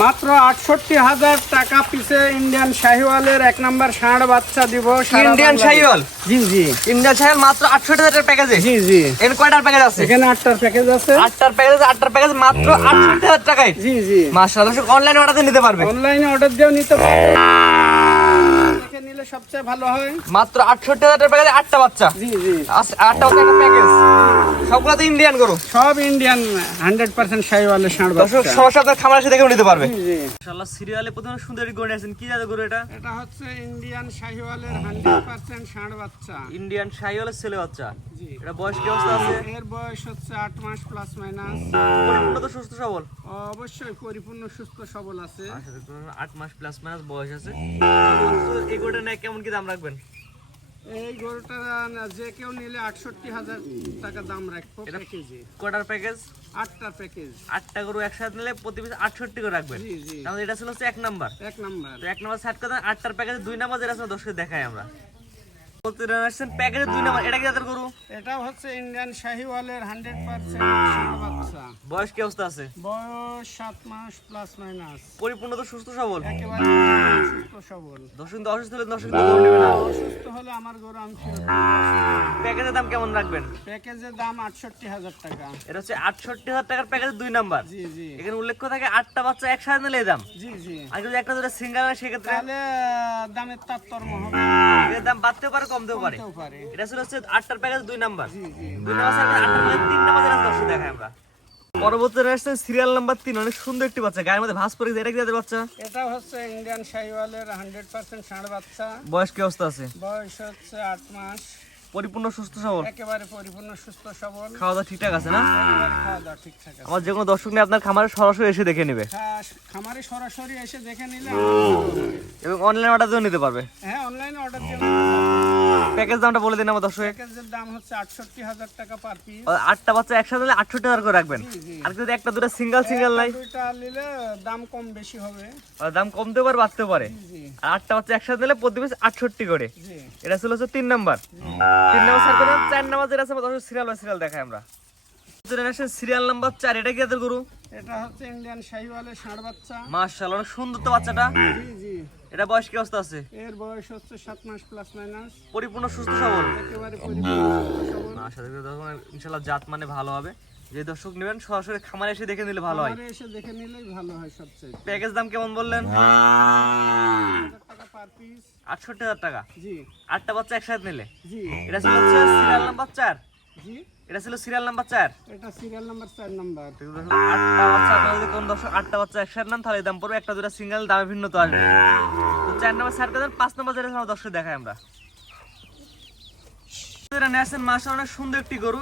মাত্র 68,000 টাকা পিছে ইন্ডিয়ান শাহিওয়ালের 1 নাম্বার ষাঁড় বাচ্চা দিব। ইন্ডিয়ান শাহিওয়াল? জি জি, ইন্ডিয়ান শাহিওয়াল মাত্র 68,000 টাকার প্যাকেজে? জি জি। এর কয়টার প্যাকেজ আছে? এখানে 8টার প্যাকেজ আছে। 8টার প্যাকেজ মাত্র 68,000 টাকায়। জি জি, মাশাআল্লাহ, দর্শক অনলাইনে অর্ডার দিয়ে নিতে পারবে। অনলাইনে অর্ডার দিয়েও নিতে পারবে, দেখে নিলে সবচেয়ে ভালো হয়। মাত্র 68,000 টাকার প্যাকেজে 8টা বাচ্চা। জি জি, 8টা বাচ্চা একটা প্যাকেজ, সবগুলো তো ইন্ডিয়ান গরু। সব ইন্ডিয়ান 100% শাহিওয়ালের ষাঁড় দর্শক বাচ্চা। সমস্যা আপনার খামার এসে দেখেও নিতে পারবে। জি জি, মাশাআল্লাহ, সিরিয়ালে প্রথমে সুন্দর গরু নিয়ে আসেন। কি জাতের গরু এটা? এটা হচ্ছে ইন্ডিয়ান শাহিওয়ালের 100% ষাঁড় বাচ্চা। ইন্ডিয়ান শাহিওয়ালের ছেলে বাচ্চা। জি, এটা বয়স কি অবস্থা আছে? এর বয়স হচ্ছে 8 মাস প্লাস মাইনাস। পরিপূর্ণ তো সুস্থ সবল? অবশ্যই পরিপূর্ণ সুস্থ সবল আছে। 8 মাস প্লাস মাইনাস বয়স আছে। এই গরুটা নেয় কেমন কি দাম রাখবেন? এই গরুটা যে কেউ নিলে 68,000 টাকা দাম রাখবো প্যাকেজে। কটার প্যাকেজ? 8টার প্যাকেজ। 8টা গরু একসাথে নিলে প্রতি পিস 68 করে রাখবেন। জি জি, তাহলে এটা ছিল হচ্ছে 1 নাম্বার। 1 নাম্বার। তো 1 নাম্বার সেট করে 8টার প্যাকেজে 2 নাম্বার যেটা আছে দর্শকদের দেখাই আমরা। বলতে আসছেন প্যাকেজে 2 নাম্বার, এটা কি জাতের গরু? এটাও হচ্ছে ইন্ডিয়ান শাহিওয়ালের 100% ষাঁড় বাচ্চা। বয়স কি অবস্থা আছে? বয়স 7 মাস প্লাস মাইনাস। পরিপূর্ণ তো সুস্থ সবল? একেবারে সুস্থ সবল। দর্শক অসুস্থ হলে দর্শক গরু নেবে না। অসুস্থ হলে আমার গরু আমি ফেরত দেব। প্যাকেজের দাম কেমন রাখবেন? প্যাকেজের দাম 68,000 টাকা। এটা হচ্ছে 68,000 টাকার প্যাকেজে 2 নাম্বার। জি জি, এখানে উল্লেখ থাকে 8টা বাচ্চা একসাথে নিলে এই দাম। জি জি, আর যদি একটা দুটো সিঙ্গেল হয় সেক্ষেত্রে তাহলে দামের তারতম্য হবে, এর দাম বাড়তেও পারে কমতেও পারে। কমতেও পারে। এটা ছিল হচ্ছে 8টার প্যাকেজ 2 নাম্বার। জি জি, 2 নাম্বার স্যার 8টার প্যাকেজ 3 নাম্বার যেটা দর্শক দেখাই আমরা। পরবর্তী আসছে সিরিয়াল নাম্বার 3, অনেক সুন্দর একটি বাচ্চা, গায়ের মধ্যে ভাঁজ পড়ে গেছে। এটা কি জাতের বাচ্চা? এটা হচ্ছে ইন্ডিয়ান শাহিওয়ালের 100% ষাঁড় বাচ্চা। বয়স কি অবস্থা আছে? বয়স হচ্ছে 8 মাস। পরিপূর্ণ সুস্থ সবল? একেবারে পরিপূর্ণ সুস্থ সবল। খাওয়া দাওয়া ঠিকঠাক আছে না? একেবারে খাওয়া দাওয়া ঠিকঠাক আছে। আমার যে কোনো দর্শক নিয়ে আপনার খামারে সরাসরি এসে দেখে নেবে খামারে সরাসরি এসে দেখে নিলে এবং অনলাইন অর্ডার দিয়েও নিতে পারবে। হ্যাঁ, অনলাইনে অর্ডার দিয়ে প্যাকেজ দামটা বলে দিন আমার দর্শক। প্যাকেজের দাম হচ্ছে 68,000 টাকা পার পিস। 8টা বাচ্চা একসাথে নিলে 68,000 করে রাখবেন। জি জি, আর যদি একটা দুটো সিঙ্গেল নাই, দুইটা নিলে দাম কম বেশি হবে। দাম কমতেও পারে বাড়তেও পারে। জি জি, আর 8টা বাচ্চা একসাথে নিলে প্রতি পিস 68 করে। জি এটা ছিল হচ্ছে 3 নাম্বার। 3 নাম্বার স্যার করে 4 নাম্বার যেটা আছে দর্শক সিরিয়াল বাই সিরিয়াল দেখাই আমরা। সিরিয়াল নাম্বার 4, এটা কি জাতের গরু? এটা হচ্ছে ইন্ডিয়ান শাহিওয়ালের ষাঁড় বাচ্চা। মাশাআল্লাহ, অনেক সুন্দর তো বাচ্চাটা। জি জি, এটা বয়স কি অবস্থা আছে? এর বয়স হচ্ছে 7 মাস প্লাস মাইনাস। পরিপূর্ণ সুস্থ সবল? একেবারে পরিপূর্ণ সুস্থ সবল। মাশাআল্লাহ, ইনশাআল্লাহ জাত মানে ভালো হবে। যে দর্শক নেবেন সরাসরি খামারে এসে দেখে নিলে ভালো হয়। খামারে এসে দেখে নিলেই ভালো হয় সবচেয়ে। প্যাকেজ দাম কেমন বললেন? 1,000 টাকা পার পিস। 68,000 টাকা। জি 8টা বাচ্চা একসাথে নিলে। জি এটা ছিল হচ্ছে সিরিয়াল নাম্বার 4। জি, এটা ছিল সিরিয়াল নাম্বার 4। এটা সিরিয়াল নাম্বার 4 নাম্বার। 8টা বাচ্চা আপনারা যদি কোন দর্শক 8টা বাচ্চা একসাথে নেন তাহলে এই দাম পড়বে। একটা দুটো সিঙ্গেল দামে ভিন্ন তো আসবে। তো 4 নাম্বার স্যার করে 5 নাম্বার যেটা আমরা দর্শক দেখাই আমরা। এটা নেছেন মাশাআল্লাহ, অনেক সুন্দর একটি গরু।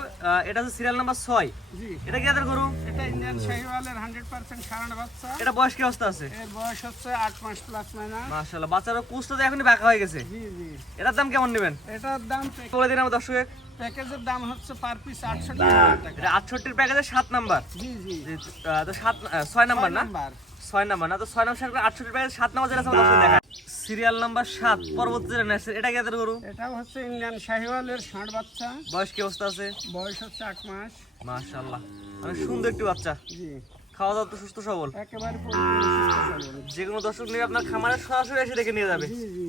এটা হচ্ছে সিরিয়াল নাম্বার 6। জি, এটা কি জাতের গরু? এটা ইন্ডিয়ান শাহিওয়ালের 100% ষাঁড় বাচ্চা। এটা বয়স কি অবস্থা আছে? এর বয়স হচ্ছে 8 মাস প্লাস মাইনাস। মাশাআল্লাহ, বাচ্চারা কুচটা তো এখনই বাঁকা হয়ে গেছে। জি জি, এটার দাম কেমন নেবেন এটার দাম বলে দিন আমার দর্শক। প্যাকেজের দাম হচ্ছে পার পিস 68,000 টাকা। এটা 68 প্যাকেজে 7 নাম্বার। জি জি, তো 6 নাম্বার না? নাম্বার। 6 নাম্বার না, তো 6 নাম্বার সাথে 68 প্যাকেজ 7 নাম্বার যেটা আছে আমার দর্শক দেখায়। সিরিয়াল নাম্বার 7 পরবর্তী যেটা নেছে, এটা কি জাতের গরু? এটাও হচ্ছে ইন্ডিয়ান শাহিওয়ালের ষাঁড় বাচ্চা। বয়স কি অবস্থা আছে? বয়স হচ্ছে 8 মাস। মাশাআল্লাহ, অনেক সুন্দর একটি বাচ্চা। জি, খাওয়া দাওয়া তো সুস্থ সবল। একেবারে পরিপূর্ণ সুস্থ সবল। যে কোনো দর্শক নিয়ে আপনার খামারে সরাসরি এসে দেখে নিয়ে যাবে। জি জি,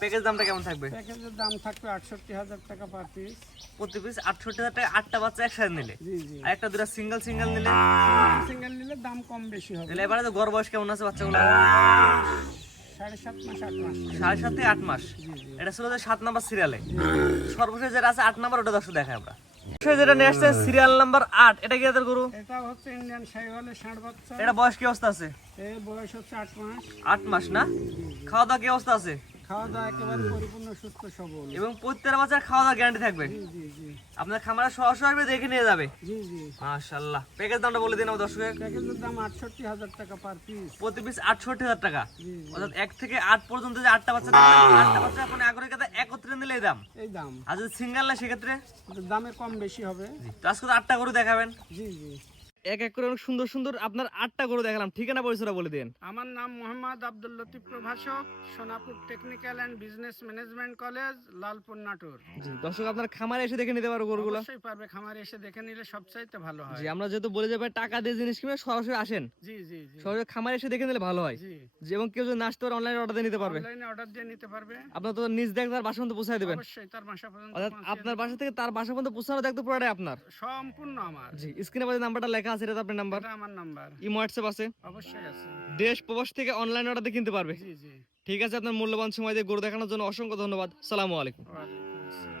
প্যাকেজ দামটা কেমন থাকবে? প্যাকেজের দাম থাকবে 68,000 টাকা পার পিস। প্রতি পিস 68,000 টাকা, 8টা বাচ্চা একসাথে নিলে। জি জি, আর একটা দুটো সিঙ্গেল নিলে। সিঙ্গেল নিলে দাম কম বেশি হবে। তাহলে এবারে তো গড় বয়স কেমন আছে বাচ্চাগুলো? 7.5 মাস 8 মাস। 7.5 থেকে 8 মাস। জি জি, এটা ছিল যে 7 নাম্বার সিরিয়ালে। সর্বশেষ যেটা আছে 8 নাম্বার, ওটা দর্শক দেখাই আমরা। সর্বশেষ যেটা নিয়ে আসছে সিরিয়াল নাম্বার 8, এটা কি জাতের গরু? এটা হচ্ছে ইন্ডিয়ান শাহিওয়ালের ষাঁড় বাচ্চা। এটা বয়স কি অবস্থা আছে? এর বয়স হচ্ছে 8 মাস। 8 মাস না? খাওয়া দাওয়া কি অবস্থা আছে? খাওয়া দাওয়া একেবারে পরিপূর্ণ সুস্থ সবল। এবং প্রত্যেকটা বাচ্চার খাওয়া দাওয়া গ্যারান্টি থাকবে। জি জি জি, আপনার খামারে সরাসরি আসবে দেখে নিয়ে যাবে। জি জি, মাশাআল্লাহ, প্যাকেজ দামটা বলে দিন আমার দর্শক। প্যাকেজের দাম 68,000 টাকা পার পিস। প্রতি পিস 68,000 টাকা। জি জি, অর্থাৎ 1 থেকে 8 পর্যন্ত যে 8টা বাচ্চা থাকবে, 8টা বাচ্চা আপনি আগ্রহের কথা একত্রে নিলে এই দাম। এই দাম। আর যদি সিঙ্গেল না সেক্ষেত্রে দামে কম বেশি হবে। তো আজকে তো 8টা গরু দেখাবেন। জি জি, এক এক করে অনেক সুন্দর সুন্দর আপনার 8টা গরু দেখালাম, ঠিকানা পরিচয়টা বলে দেন। আমার নাম মোহাম্মদ আব্দুল লতিফ প্রভাষক, Sonapur technical and business management college, Lalpur, Natore. জি দর্শক, আপনার খামারে এসে দেখে নিতে পারো গরুগুলো। অবশ্যই পারবে, খামারে এসে দেখে নিলে সবচাইতে ভালো হয়। জি, আমরা যেহেতু বলে যাবে টাকা দিয়ে জিনিস কিনে সরাসরি আসেন, জি জি জি সরাসরি খামারে এসে দেখে নিলে ভালো হয়। জি, যে এবং কেউ যদি না আসতে পারে অনলাইনে অর্ডার দিয়ে নিতে পারবে। অনলাইনে অর্ডার দিয়ে নিতে পারবে। আপনার তো নিজ দেখ তার বাসা পর্যন্ত পৌঁছায় দেবেন। অবশ্যই তার বাসা পর্যন্ত অর্থাৎ পৌঁছে আপনার দেব। বাসা থেকে তার বাসা পর্যন্ত পৌঁছানো দেখতে পুরোটাই আপনার। সম্পূর্ণ আমার। জি, স্ক্রিনে যে নাম্বারটা লেখা আছে এটা তো আপনার নাম্বার। এটা আমার নাম্বার। ইমো হোয়াটসঅ্যাপ আছে। অবশ্যই আছে। দেশ প্রবাস থেকে অনলাইন অর্ডার দিয়ে কিনতে পারবে। জি জি। ঠিক আছে, আপনার মূল্যবান সময় দিয়ে গরু দেখানোর জন্য অসংখ্য ধন্যবাদ। সালামু আলাইকুম। ওয়ালাইকুম আসসালাম।